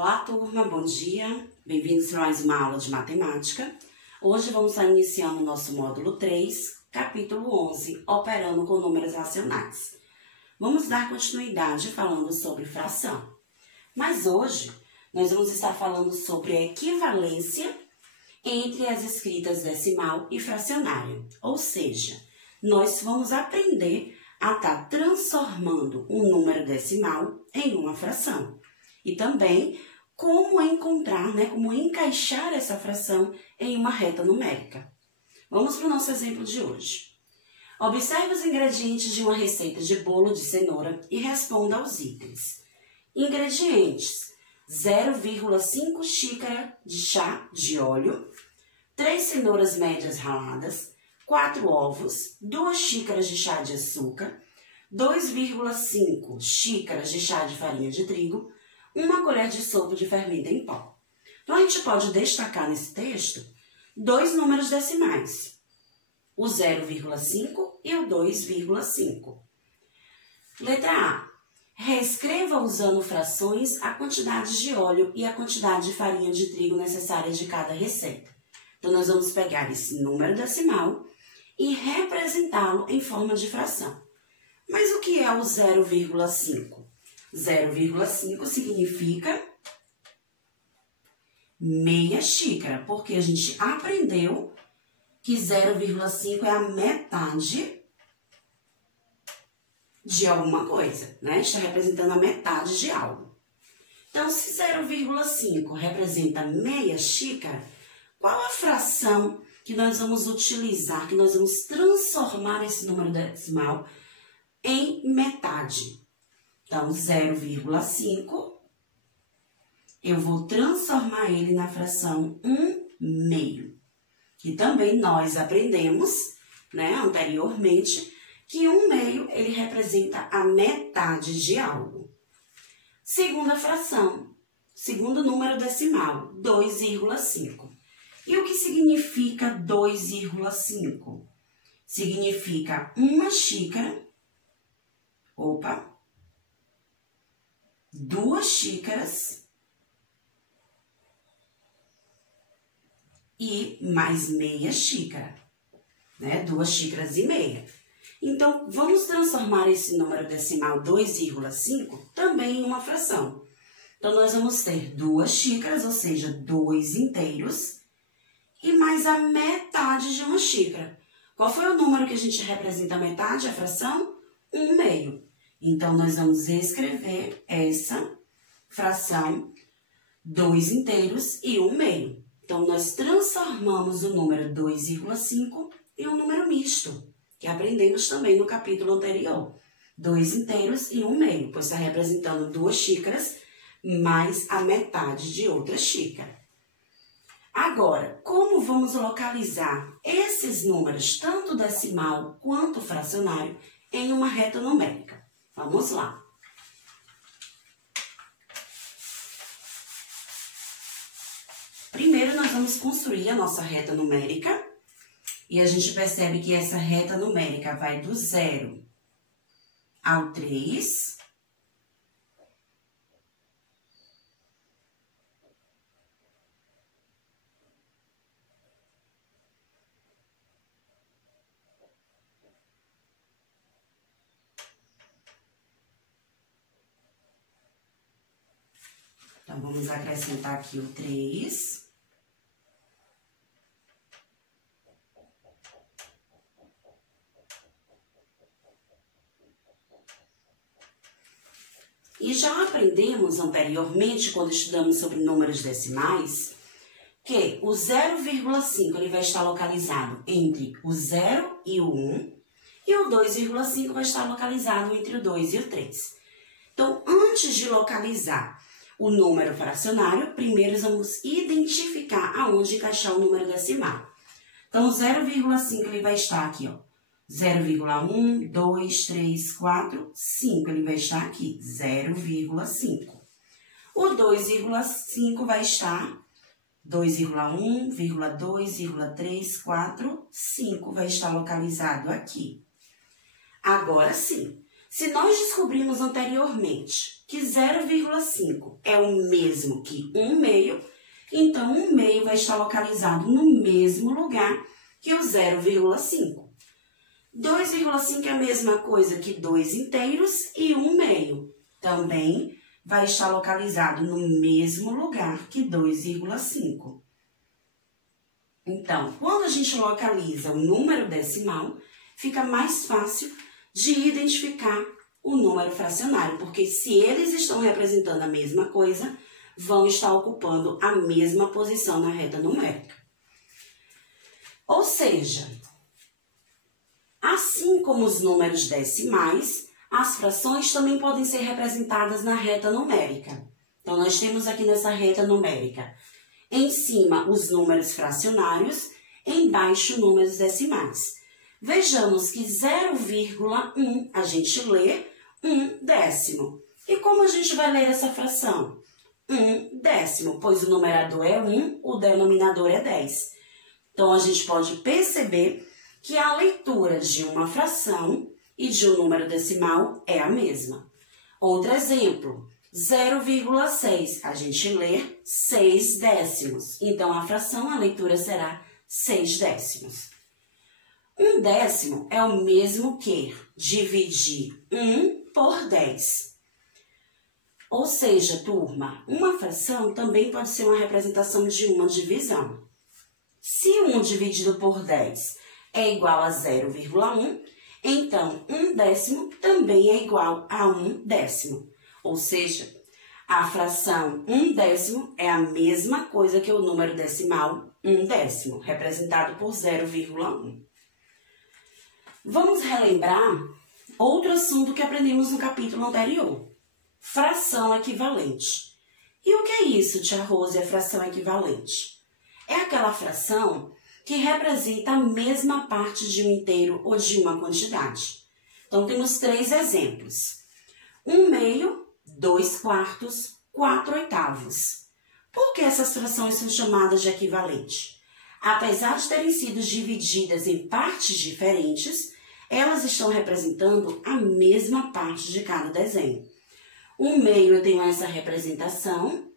Olá, turma, bom dia. Bem-vindos a mais uma aula de matemática. Hoje vamos estar iniciando o nosso módulo 3, capítulo 11, operando com números racionais. Vamos dar continuidade falando sobre fração. Mas hoje nós vamos estar falando sobre a equivalência entre as escritas decimal e fracionária. Ou seja, nós vamos aprender a estar transformando um número decimal em uma fração. E também como encontrar, como encaixar essa fração em uma reta numérica. Vamos para o nosso exemplo de hoje. Observe os ingredientes de uma receita de bolo de cenoura e responda aos itens. Ingredientes: 0,5 xícara de chá de óleo, 3 cenouras médias raladas, 4 ovos, 2 xícaras de chá de açúcar, 2,5 xícaras de chá de farinha de trigo, 1 colher de sopa de fermento em pó. Então, a gente pode destacar nesse texto dois números decimais, o 0,5 e o 2,5. Letra A. Reescreva usando frações a quantidade de óleo e a quantidade de farinha de trigo necessárias de cada receita. Então, nós vamos pegar esse número decimal e representá-lo em forma de fração. Mas o que é o 0,5? 0,5 significa meia xícara, porque a gente aprendeu que 0,5 é a metade de alguma coisa, né? Está representando a metade de algo. Então, se 0,5 representa meia xícara, qual a fração que nós vamos utilizar, que nós vamos transformar esse número decimal em metade? Então, 0,5, eu vou transformar ele na fração 1/2. Que também nós aprendemos, anteriormente, que 1/2 ele representa a metade de algo. Segunda fração, segundo número decimal, 2,5. E o que significa 2,5? Significa 1 xícara, 2 xícaras e mais meia xícara, 2 xícaras e meia. Então, vamos transformar esse número decimal 2,5 também em uma fração. Então, nós vamos ter 2 xícaras, ou seja, 2 inteiros, e mais a metade de 1 xícara. Qual foi o número que a gente representa a metade, a fração? 1/2. Então, nós vamos escrever essa fração 2 inteiros e 1/2. Então, nós transformamos o número 2,5 em um número misto, que aprendemos também no capítulo anterior. 2 inteiros e 1/2, pois está representando 2 xícaras mais a metade de outra xícara. Agora, como vamos localizar esses números, tanto decimal quanto fracionário, em uma reta numérica? Vamos lá. Primeiro, nós vamos construir a nossa reta numérica. E a gente percebe que essa reta numérica vai do 0 ao 3. Então, vamos acrescentar aqui o 3. E já aprendemos anteriormente, quando estudamos sobre números decimais, que o 0,5 ele vai estar localizado entre o 0 e o 1, e o 2,5 vai estar localizado entre o 2 e o 3. Então, antes de localizar o número fracionário, primeiro vamos identificar aonde encaixar o número decimal. Então, o 0,5 ele vai estar aqui, ó. 0,1, 2, 3, 4, 5. Ele vai estar aqui, 0,5. O 2,5 vai estar 2,1, 2, 3, 4, 5. Vai estar localizado aqui. Agora sim, Se nós descobrimos anteriormente que 0,5 é o mesmo que 1/2, então 1/2 vai estar localizado no mesmo lugar que o 0,5. 2,5 é a mesma coisa que 2 inteiros e 1/2. Também vai estar localizado no mesmo lugar que 2,5. Então, quando a gente localiza o número decimal, fica mais fácil de identificar o número fracionário, porque se eles estão representando a mesma coisa, vão estar ocupando a mesma posição na reta numérica. Ou seja, assim como os números decimais, as frações também podem ser representadas na reta numérica. Então, nós temos aqui nessa reta numérica, em cima, os números fracionários, embaixo, números decimais. Vejamos que 0,1 a gente lê 1/10. E como a gente vai ler essa fração? 1/10, pois o numerador é 1, o denominador é 10. Então, a gente pode perceber que a leitura de uma fração e de um número decimal é a mesma. Outro exemplo, 0,6, a gente lê 6/10. Então, a fração, a leitura será 6/10. 1/10 é o mesmo que dividir 1 por 10. Ou seja, turma, uma fração também pode ser uma representação de uma divisão. Se 1 dividido por 10 é igual a 0,1, então 1/10 também é igual a 1/10. Ou seja, a fração 1/10 é a mesma coisa que o número decimal 1/10, representado por 0,1. Vamos relembrar outro assunto que aprendemos no capítulo anterior. Fração equivalente. E o que é isso, tia Rose, a fração equivalente? É aquela fração que representa a mesma parte de um inteiro ou de uma quantidade. Então, temos 3 exemplos. 1/2, 2/4, 4/8. Por que essas frações são chamadas de equivalente? Apesar de terem sido divididas em partes diferentes, elas estão representando a mesma parte de cada desenho. 1/2 eu tenho essa representação,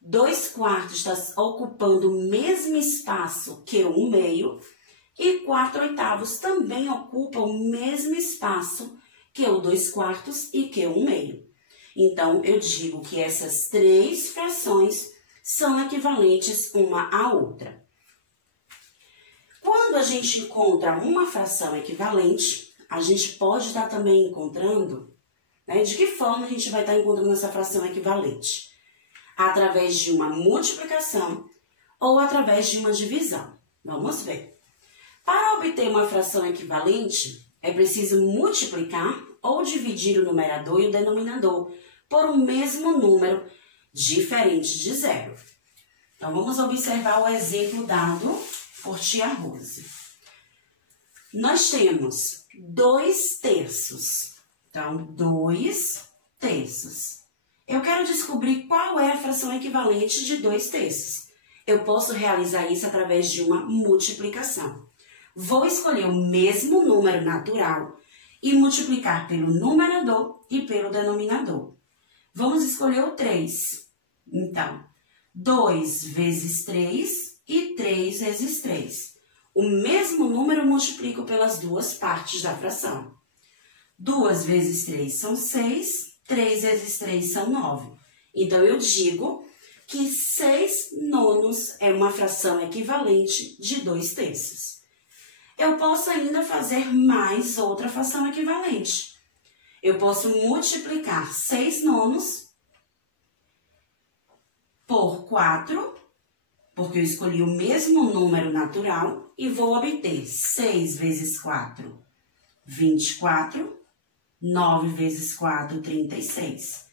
2/4 está ocupando o mesmo espaço que o 1/2 e 4/8 também ocupa o mesmo espaço que o 2/4 e que o 1/2. Então, eu digo que essas 3 frações são equivalentes uma à outra. Quando a gente encontra uma fração equivalente, a gente pode estar também encontrando, de que forma a gente vai estar encontrando essa fração equivalente? Através de uma multiplicação ou através de uma divisão. Vamos ver. Para obter uma fração equivalente, é preciso multiplicar ou dividir o numerador e o denominador por um mesmo número diferente de 0. Então, vamos observar o exemplo dado por tia Rose. Nós temos 2/3. Então, 2/3. Eu quero descobrir qual é a fração equivalente de 2/3. Eu posso realizar isso através de uma multiplicação. Vou escolher o mesmo número natural e multiplicar pelo numerador e pelo denominador. Vamos escolher o 3. Então, 2 vezes 3 e 3 vezes 3. O mesmo número eu multiplico pelas duas partes da fração. 2 vezes 3 são 6, 3 vezes 3 são 9. Então, eu digo que 6/9 é uma fração equivalente de 2/3. Eu posso ainda fazer mais outra fração equivalente. Eu posso multiplicar 6/9 por 4, porque eu escolhi o mesmo número natural, e vou obter 6 vezes 4, 24, 9 vezes 4, 36.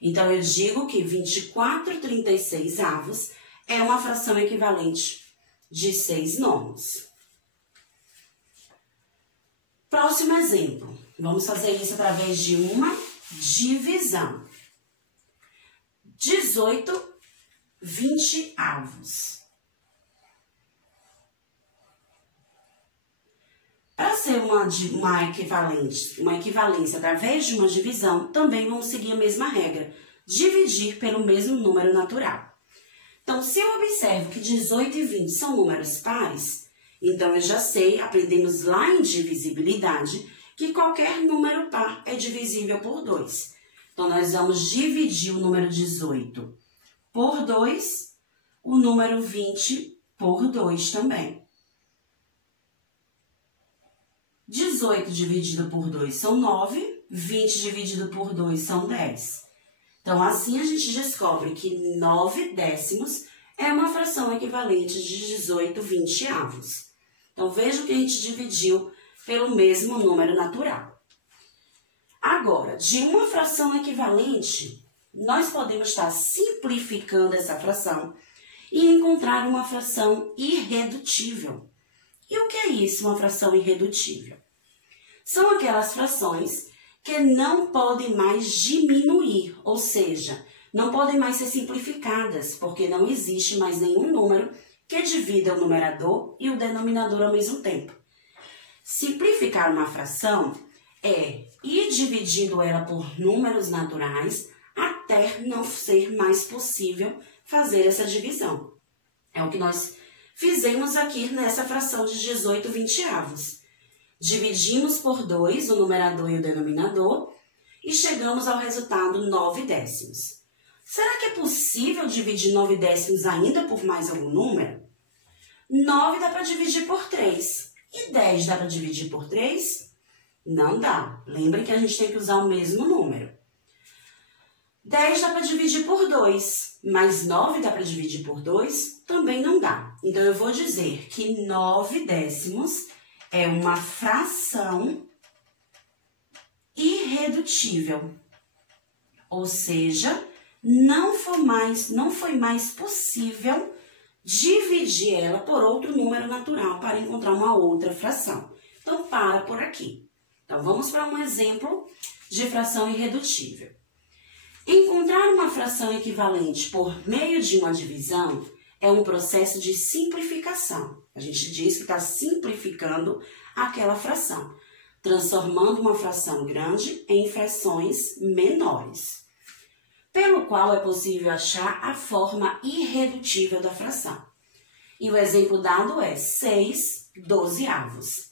Então, eu digo que 24/36 é uma fração equivalente de 6/9. Próximo exemplo. Vamos fazer isso através de uma divisão. 18/20. Para ser uma equivalência através de uma divisão, também vamos seguir a mesma regra, dividir pelo mesmo número natural. Então, se eu observo que 18 e 20 são números pares, então eu já sei, aprendemos lá em divisibilidade, que qualquer número par é divisível por 2. Então, nós vamos dividir o número 18 por 2, o número 20 por 2 também. 18 dividido por 2 são 9, 20 dividido por 2 são 10. Então, assim a gente descobre que 9 décimos é uma fração equivalente de 18 vinteavos. Então, veja que a gente dividiu pelo mesmo número natural. Agora, de uma fração equivalente, nós podemos estar simplificando essa fração e encontrar uma fração irredutível. E o que é isso, uma fração irredutível? São aquelas frações que não podem mais diminuir, ou seja, não podem mais ser simplificadas, porque não existe mais nenhum número que divida o numerador e o denominador ao mesmo tempo. Simplificar uma fração é ir dividindo ela por números naturais até não ser mais possível fazer essa divisão. É o que nós fizemos aqui nessa fração de 18 vinteavos. Dividimos por 2 o numerador e o denominador e chegamos ao resultado 9 décimos. Será que é possível dividir 9 décimos ainda por mais algum número? 9 dá para dividir por 3. E 10 dá para dividir por 3? Não dá. Lembrem que a gente tem que usar o mesmo número. 10 dá para dividir por 2, mas 9 dá para dividir por 2? Também não dá. Então, eu vou dizer que 9 décimos é uma fração irredutível. Ou seja, não foi mais possível dividir ela por outro número natural para encontrar uma outra fração. Então, para por aqui. Então, vamos para um exemplo de fração irredutível. Encontrar uma fração equivalente por meio de uma divisão é um processo de simplificação. A gente diz que está simplificando aquela fração, transformando uma fração grande em frações menores, pelo qual é possível achar a forma irredutível da fração. E o exemplo dado é 6 dozeavos.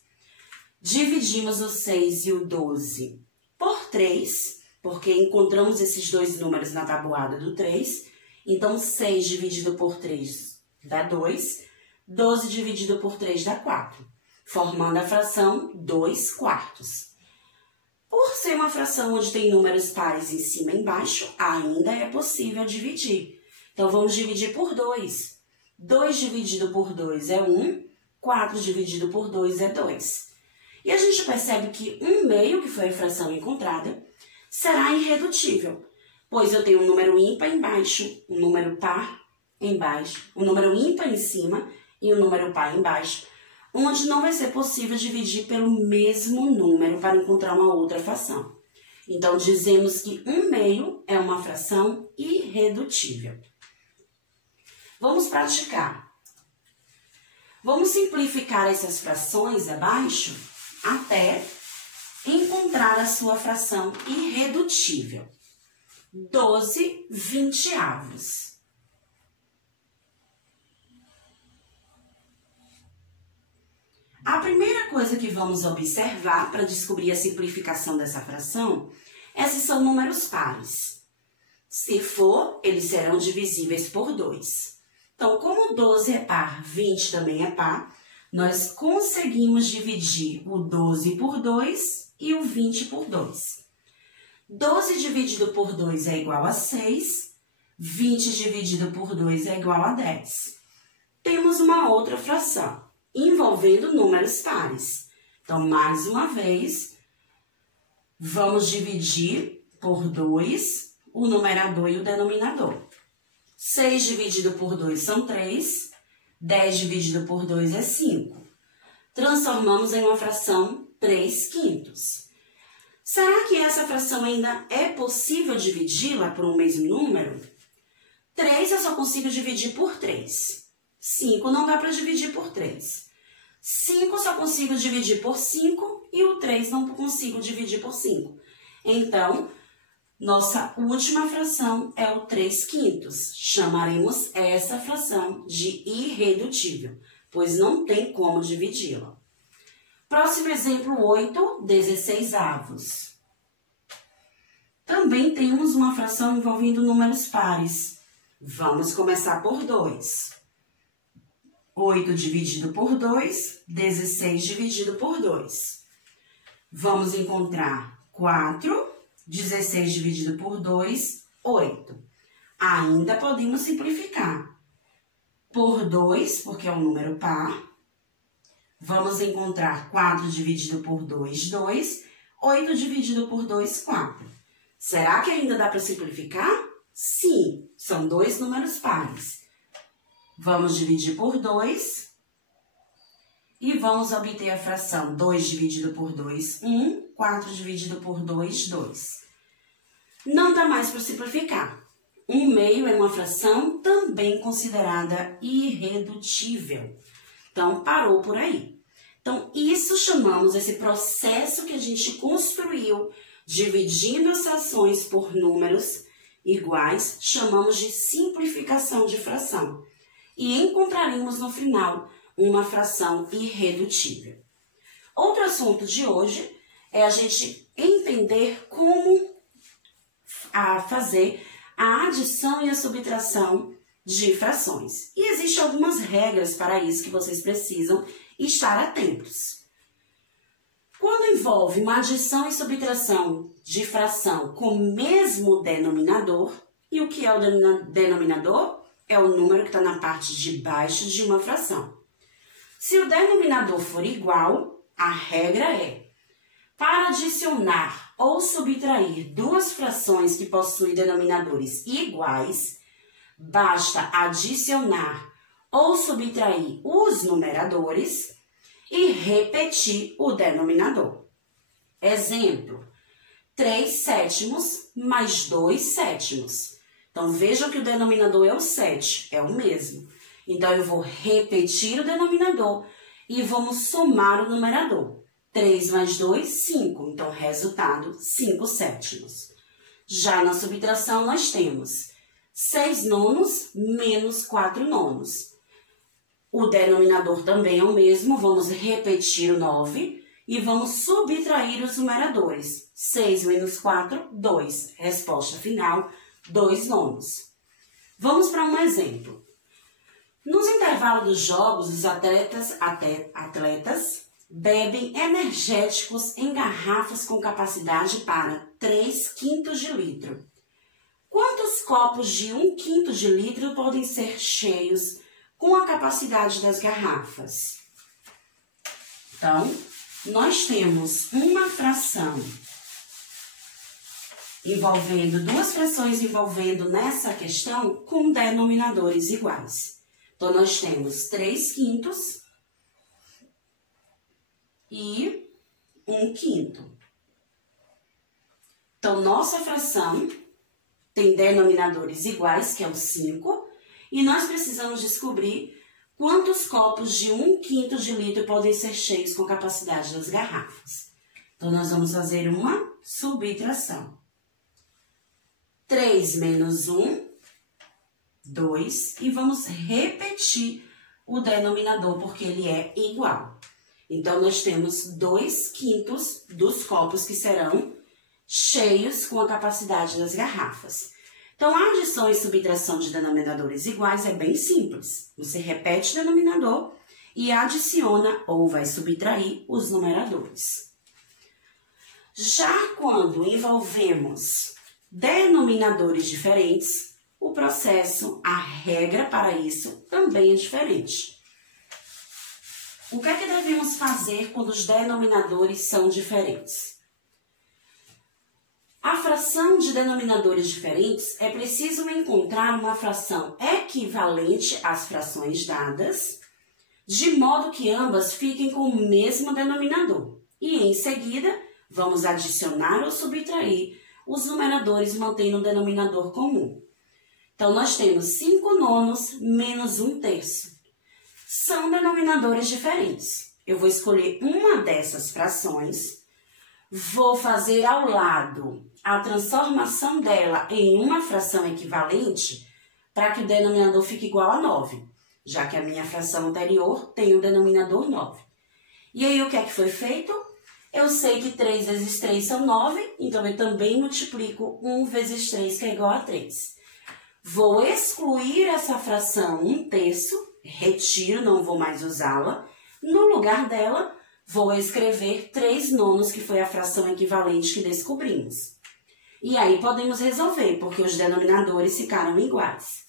Dividimos o 6 e o 12 por 3, porque encontramos esses dois números na tabuada do 3. Então, 6 dividido por 3 dá 2, 12 dividido por 3 dá 4, formando a fração 2 quartos. Por ser uma fração onde tem números pares em cima e embaixo, ainda é possível dividir. Então, vamos dividir por 2. 2 dividido por 2 é 1, 4 dividido por 2 é 2. E a gente percebe que 1/2, que foi a fração encontrada, será irredutível, pois eu tenho um número ímpar embaixo, um número par embaixo, um número ímpar em cima e um número par embaixo, onde não vai ser possível dividir pelo mesmo número para encontrar uma outra fração. Então, dizemos que 1/2 é uma fração irredutível. Vamos praticar. Vamos simplificar essas frações abaixo até encontrar a sua fração irredutível. 12 vinteavos. A primeira coisa que vamos observar para descobrir a simplificação dessa fração é se são números pares. Se for, eles serão divisíveis por 2. Então, como 12 é par, 20 também é par, nós conseguimos dividir o 12 por 2 e o 20 por 2. 12 dividido por 2 é igual a 6, 20 dividido por 2 é igual a 10. Temos uma outra fração, envolvendo números pares. Então, mais uma vez, vamos dividir por 2 o numerador e o denominador. 6 dividido por 2 são 3, 10 dividido por 2 é 5. Transformamos em uma fração 3/5. Será que essa fração ainda é possível dividi-la por um mesmo número? 3 eu só consigo dividir por 3. 5 não dá para dividir por 3. 5 só consigo dividir por 5 e o 3 não consigo dividir por 5. Então, nossa última fração é o 3/5. Chamaremos essa fração de irredutível, pois não tem como dividi-la. Próximo exemplo, 8/16. Também temos uma fração envolvendo números pares. Vamos começar por 2. 8 dividido por 2, 16 dividido por 2. Vamos encontrar 4, 16 dividido por 2, 8. Ainda podemos simplificar. Por 2, porque é um número par. Vamos encontrar 4 dividido por 2, 2. 8 dividido por 2, 4. Será que ainda dá para simplificar? Sim, são dois números pares. Vamos dividir por 2 e vamos obter a fração 2 dividido por 2, 1, 4 dividido por 2, 2. Não dá mais para simplificar. 1/2 é uma fração também considerada irredutível. Então, parou por aí. Então, isso chamamos, esse processo que a gente construiu, dividindo as frações por números iguais, chamamos de simplificação de fração. E encontraremos no final uma fração irredutível. Outro assunto de hoje é a gente entender como fazer a adição e a subtração de frações. E existem algumas regras para isso que vocês precisam estar atentos. Quando envolve uma adição e subtração de fração com o mesmo denominador, e o que é o denominador? É o número que está na parte de baixo de uma fração. Se o denominador for igual, a regra é: para adicionar ou subtrair duas frações que possuem denominadores iguais, basta adicionar ou subtrair os numeradores e repetir o denominador. Exemplo: 3/7 mais 2/7. Então, vejam que o denominador é o 7, é o mesmo. Então, eu vou repetir o denominador e vamos somar o numerador. 3 mais 2, 5. Então, resultado, 5/7. Já na subtração, nós temos 6/9 menos 4/9. O denominador também é o mesmo, vamos repetir o 9 e vamos subtrair os numeradores. 6 menos 4, 2. Resposta final, 2/9. Vamos para um exemplo. Nos intervalos dos jogos, os atletas bebem energéticos em garrafas com capacidade para 3/5 de litro. Quantos copos de 1/5 de litro podem ser cheios com a capacidade das garrafas? Então, nós temos uma fração duas frações envolvendo nessa questão com denominadores iguais. Então, nós temos 3/5 e 1/5. Então, nossa fração tem denominadores iguais, que é o 5, e nós precisamos descobrir quantos copos de 1/5 de litro podem ser cheios com capacidade das garrafas. Então, nós vamos fazer uma subtração. 3 menos 1, 2, e vamos repetir o denominador, porque ele é igual. Então, nós temos 2/5 dos copos que serão cheios com a capacidade das garrafas. Então, a adição e subtração de denominadores iguais é bem simples. Você repete o denominador e adiciona ou vai subtrair os numeradores. Já quando envolvemos denominadores diferentes, o processo, a regra para isso também é diferente. O que é que devemos fazer quando os denominadores são diferentes? A fração de denominadores diferentes é preciso encontrar uma fração equivalente às frações dadas, de modo que ambas fiquem com o mesmo denominador. E em seguida, vamos adicionar ou subtrair os numeradores mantendo o denominador comum. Então, nós temos 5/9 menos 1/3. São denominadores diferentes. eu vou escolher uma dessas frações, vou fazer ao lado a transformação dela em uma fração equivalente para que o denominador fique igual a 9, já que a minha fração anterior tem o denominador 9. E aí, o que é que foi feito? Eu sei que 3 vezes 3 são 9, então eu também multiplico 1 vezes 3, que é igual a 3. Vou excluir essa fração 1/3, retiro, não vou mais usá-la. No lugar dela, vou escrever 3/9, que foi a fração equivalente que descobrimos. E aí podemos resolver, porque os denominadores ficaram iguais.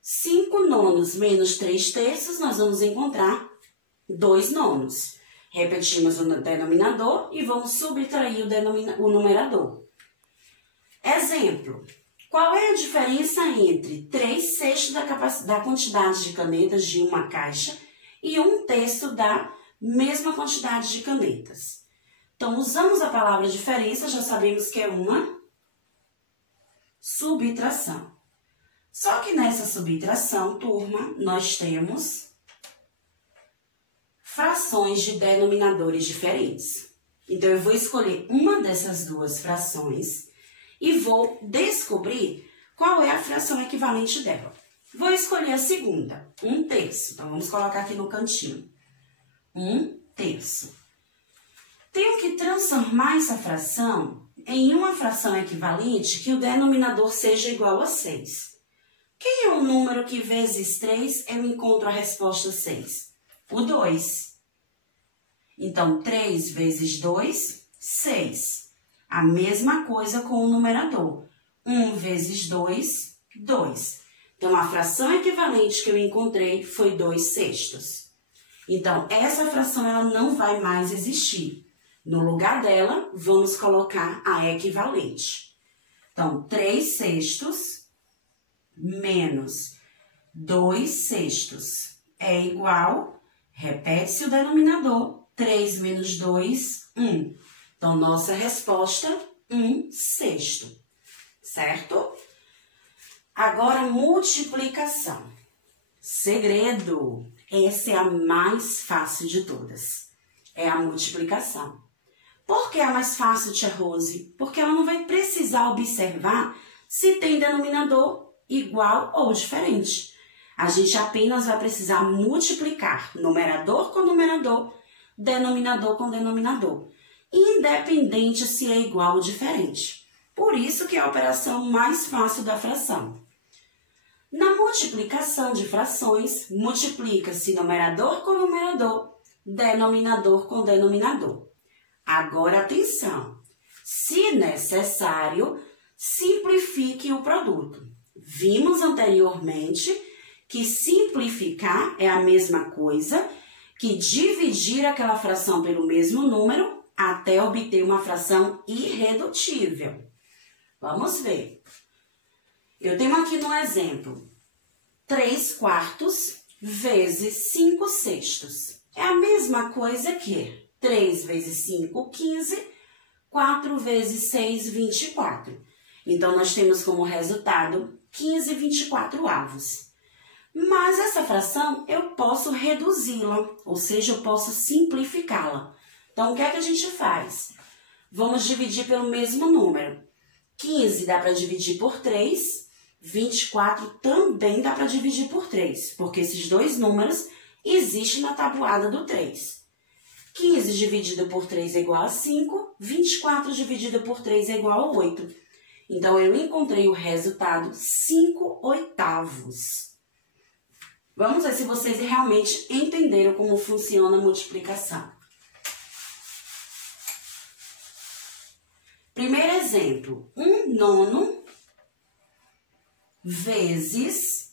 5/9 menos 3/3, nós vamos encontrar 2/9. Repetimos o denominador e vamos subtrair o numerador. Exemplo. Qual é a diferença entre 3/6 da quantidade de canetas de uma caixa e 1/3 da mesma quantidade de canetas? Então, usamos a palavra diferença, já sabemos que é uma subtração. Só que nessa subtração, turma, nós temos frações de denominadores diferentes. Então, eu vou escolher uma dessas duas frações e vou descobrir qual é a fração equivalente dela. Vou escolher a segunda, 1/3. Então, vamos colocar aqui no cantinho. 1/3. Tenho que transformar essa fração em uma fração equivalente que o denominador seja igual a 6. Quem é o número que vezes 3 eu encontro a resposta 6? O 2. Então, 3 vezes 2, 6. A mesma coisa com o numerador. 1 vezes 2, 2. Então, a fração equivalente que eu encontrei foi 2/6. Então, essa fração ela não vai mais existir. No lugar dela, vamos colocar a equivalente. Então, 3/6 menos 2/6 é igual, repete-se o denominador, 3 menos 2, 1. Então, nossa resposta, 1/6, certo? Agora, multiplicação. Segredo, essa é a mais fácil de todas, é a multiplicação. Por que é a mais fácil, tia Rose? Porque ela não vai precisar observar se tem denominador igual ou diferente. A gente apenas vai precisar multiplicar numerador com numerador, denominador com denominador, independente se é igual ou diferente. Por isso que é a operação mais fácil da fração. Na multiplicação de frações, multiplica-se numerador com numerador, denominador com denominador. Agora, atenção! Se necessário, simplifique o produto. Vimos anteriormente que simplificar é a mesma coisa que dividir aquela fração pelo mesmo número até obter uma fração irredutível. Vamos ver. Eu tenho aqui no exemplo 3/4 vezes 5/6. É a mesma coisa que 3 vezes 5, 15, 4 vezes 6, 24. Então, nós temos como resultado 15/24. Mas essa fração eu posso reduzi-la, ou seja, eu posso simplificá-la. Então, o que é que a gente faz? Vamos dividir pelo mesmo número. 15 dá para dividir por 3, 24 também dá para dividir por 3, porque esses dois números existem na tabuada do 3. 15 dividido por 3 é igual a 5, 24 dividido por 3 é igual a 8. Então, eu encontrei o resultado 5/8. Vamos ver se vocês realmente entenderam como funciona a multiplicação. Primeiro exemplo, 1/9 vezes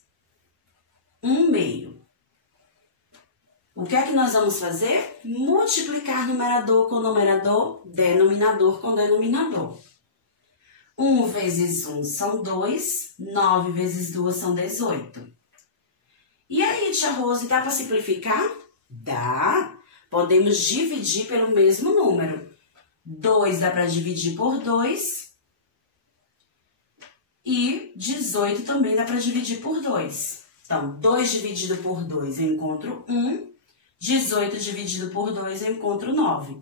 1/2. O que é que nós vamos fazer? Multiplicar numerador com numerador, denominador com denominador. 1 vezes 1 são 2, 9 vezes 2 são 18. E aí, tia Rose, dá para simplificar? Dá. Podemos dividir pelo mesmo número. 2 dá para dividir por 2. E 18 também dá para dividir por 2. Então, 2 dividido por 2 eu encontro 1. 18 dividido por 2, eu encontro 9.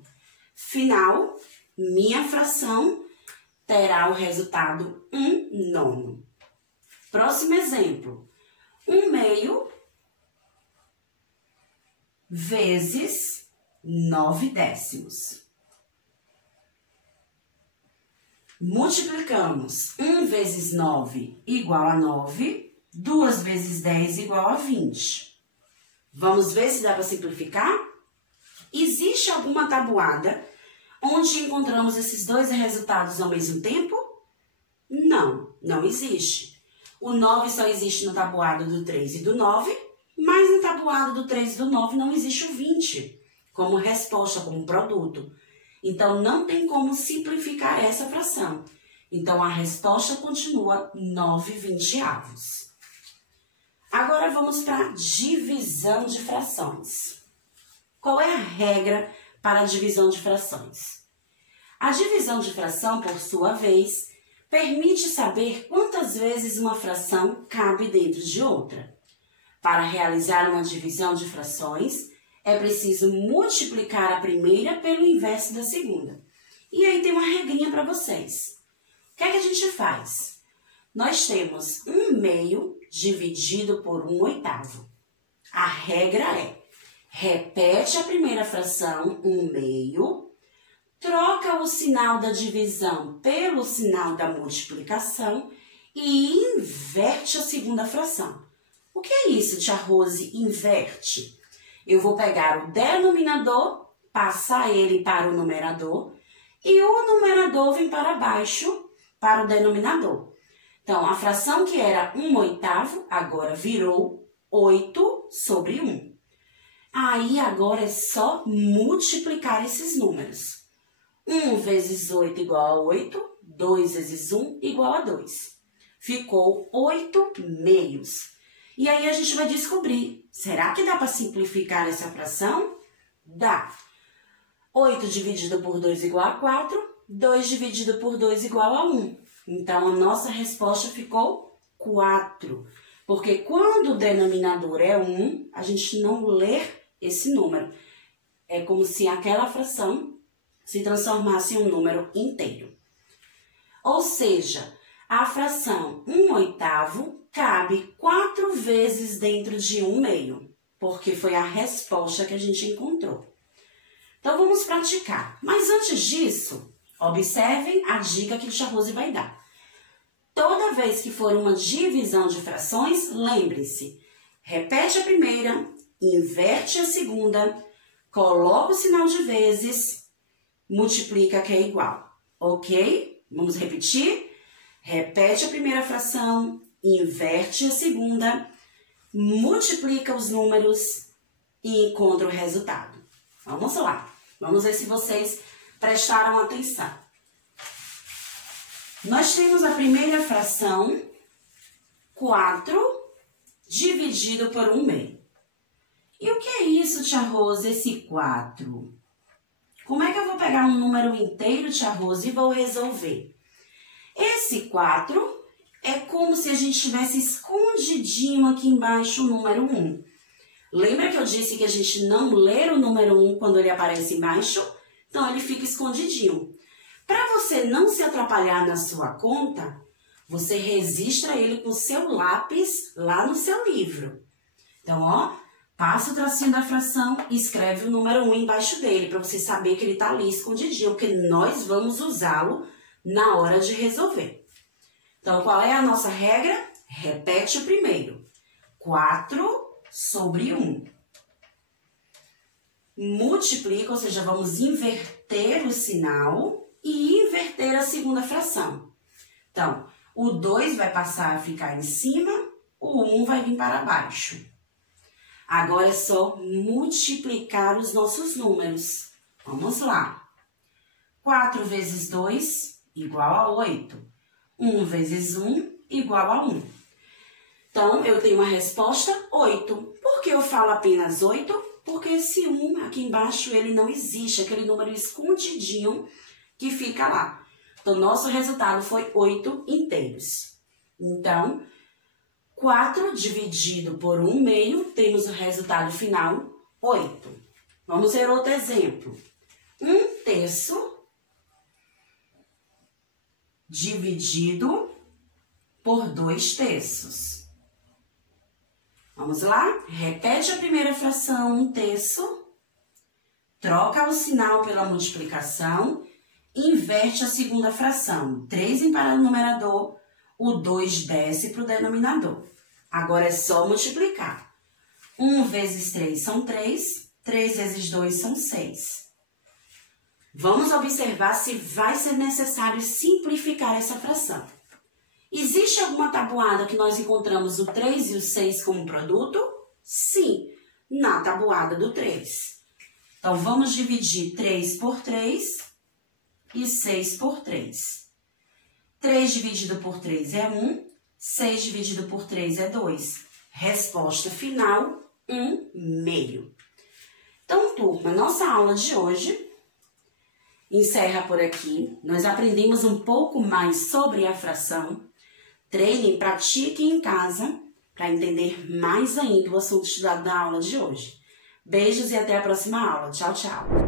Final, minha fração terá o resultado 1/9. Próximo exemplo. 1/2 vezes 9/10. Multiplicamos 1 vezes 9 igual a 9, 2 vezes 10 igual a 20. Vamos ver se dá para simplificar? Existe alguma tabuada onde encontramos esses dois resultados ao mesmo tempo? Não, não existe. O 9 só existe no tabuado do 3 e do 9, mas no tabuado do 3 e do 9 não existe o 20 como resposta, como produto. Então, não tem como simplificar essa fração. Então, a resposta continua 9/20. Agora, vamos para a divisão de frações. Qual é a regra para a divisão de frações? A divisão de fração, por sua vez, permite saber quantas vezes uma fração cabe dentro de outra. Para realizar uma divisão de frações, é preciso multiplicar a primeira pelo inverso da segunda. E aí tem uma regrinha para vocês. O que é que a gente faz? Nós temos 1/2 dividido por 1/8. A regra é, repete a primeira fração, 1/2, troca o sinal da divisão pelo sinal da multiplicação e inverte a segunda fração. O que é isso, tia Rose? Inverte. Eu vou pegar o denominador, passar ele para o numerador e o numerador vem para baixo para o denominador. Então, a fração que era 1/8 agora virou 8/1. Aí, agora é só multiplicar esses números. 1 vezes 8 igual a 8, 2 vezes 1 igual a 2. Ficou 8/2. E aí, a gente vai descobrir, será que dá para simplificar essa fração? Dá. 8 dividido por 2 igual a 4, 2 dividido por 2 igual a 1. Então, a nossa resposta ficou 4. Porque quando o denominador é 1, a gente não lê esse número. É como se aquela fração se transformasse em um número inteiro. Ou seja, a fração 1/8 cabe 4 vezes dentro de 1/2, porque foi a resposta que a gente encontrou. Então, vamos praticar. Mas antes disso, observem a dica que o tia Rose vai dar. Toda vez que for uma divisão de frações, lembre-se, repete a primeira, inverte a segunda, coloca o sinal de vezes, multiplica que é igual, ok? Vamos repetir? Repete a primeira fração, inverte a segunda, multiplica os números e encontra o resultado. Vamos lá, vamos ver se vocês prestaram atenção. Nós temos a primeira fração, 4 dividido por 1/2. E o que é isso, tia Rose, esse 4? Como é que eu vou pegar um número inteiro, tia Rose, e vou resolver? Esse 4 é como se a gente tivesse escondidinho aqui embaixo o número 1. Lembra que eu disse que a gente não lê o número 1 quando ele aparece embaixo? Então, ele fica escondidinho. Para você não se atrapalhar na sua conta, você registra ele com o seu lápis lá no seu livro. Então, ó, passa o tracinho da fração e escreve o número 1 embaixo dele, para você saber que ele está ali escondidinho, porque nós vamos usá-lo na hora de resolver. Então, qual é a nossa regra? Repete o primeiro. 4/1. Multiplica, ou seja, vamos inverter o sinal e inverter a segunda fração. Então, o 2 vai passar a ficar em cima, o 1 vai vir para baixo. Agora é só multiplicar os nossos números. Vamos lá. 4 vezes 2 igual a 8. 1 vezes 1 igual a 1. Então, eu tenho uma resposta 8. Por que eu falo apenas 8? Porque esse 1 aqui embaixo, ele não existe, aquele número escondidinho que fica lá. Então, nosso resultado foi 8 inteiros. Então, 4 dividido por 1/2, temos o resultado final, 8. Vamos ver outro exemplo. 1/3 dividido por 2/3. Vamos lá? Repete a primeira fração, 1/3. Troca o sinal pela multiplicação. Inverte a segunda fração. 3 em para o numerador, o 2 desce para o denominador. Agora é só multiplicar. 1 vezes 3 são 3. 3 vezes 2 são 6. Vamos observar se vai ser necessário simplificar essa fração. Existe alguma tabuada que nós encontramos o 3 e o 6 como produto? Sim, na tabuada do 3. Então, vamos dividir 3 por 3 e 6 por 3. 3 dividido por 3 é 1, 6 dividido por 3 é 2. Resposta final, 1/2. Então, turma, nossa aula de hoje encerra por aqui. Nós aprendemos um pouco mais sobre a fração. Treinem, pratiquem em casa para entender mais ainda o assunto estudado na aula de hoje. Beijos e até a próxima aula. Tchau, tchau!